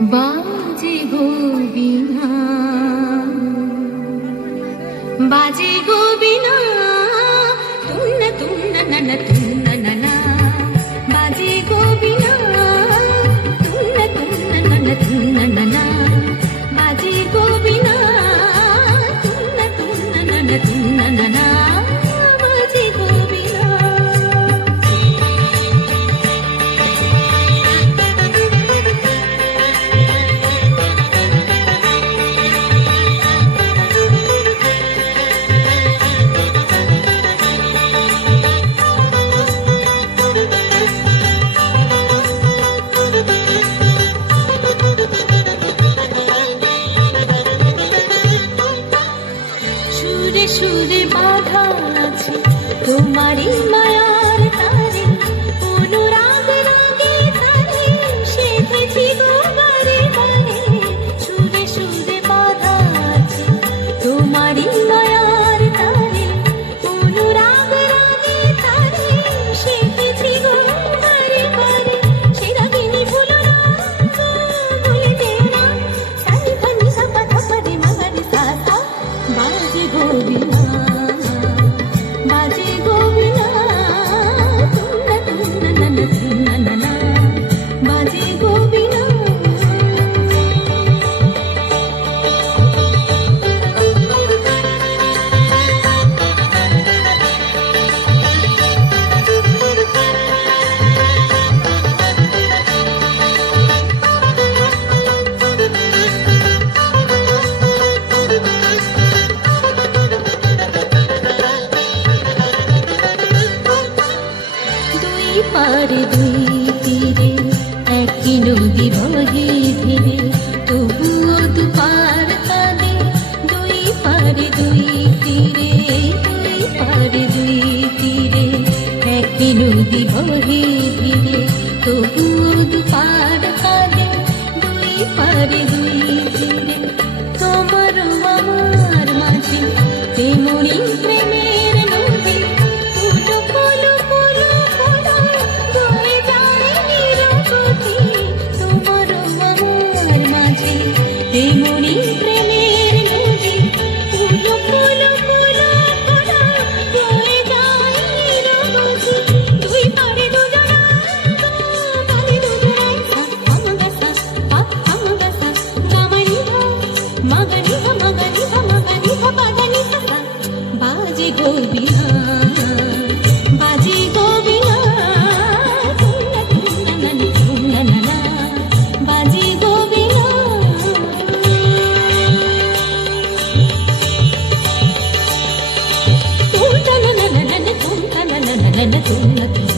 বাজে গো বীণা, বাজে গো বীণা, তুন্না তুন্না নানা তুন্না নানা, বাজে গো বীণা, তুন্না তুন্না নানা তুন্না নানা, বাজে গো বীণা, তুন্না তুন্না নানা তুন্না নানা, বাজে গো বীণা। সুরে সুরে বাধা আছে তোমারই মায়ার তারে, অনুরাগ রাগে তারে সেধেছি গো বারে বারে। সুরে সুরে বাধা আছে তোমারই মায়ার তারে, অনুরাগ রাগে তারে সেধেছি গো বারে বারে। সে রাগিনী ভুলো না গো, ভুলে যেও না, সানি পানি সাপা থাপারে মাগারে সাসা, বাজে গো বীণা, বাজে গো বীণা, তুন্না তুন্না নানা তুন্না নানা, বাজে গো বীণা। দুই পারে দুই তীরে একই নদী বহে ধীরে, তবুও দুপার কাঁদে। দুই পারে দুই তীরে, দুই পারে দুই তীরে একই নদী বহে ধীরে, তবুও দুপার কাঁদে। দুই পারে দুই তীরে তোমার আমার মাঝে তেমনি প্রেমের নদী, ফুলো ফুলো ফুলো ফুলো বয়ে যায় নিরবধি। তোমার আমার মাঝে তেমনি প্রেমের নদী, ফুলো ফুলো ফুলো ফুলো বয়ে যায় নিরবধি। দুই পারে দুজনা গো, পারে দুজনাই সা আমগাসা পা আমগাসা, গামানি ধা মাগানি ধা মাগানি ধা মাগানি ধা পাগানি ধা সা, বাজে গো বীণা, বাজে গো বীণা, তুন্না তুন্না নানি তুন্না নানা, বাজে গো বীণা। তুন্না নানা নানা তুন্না নানা নানা তুন্না তুন্না।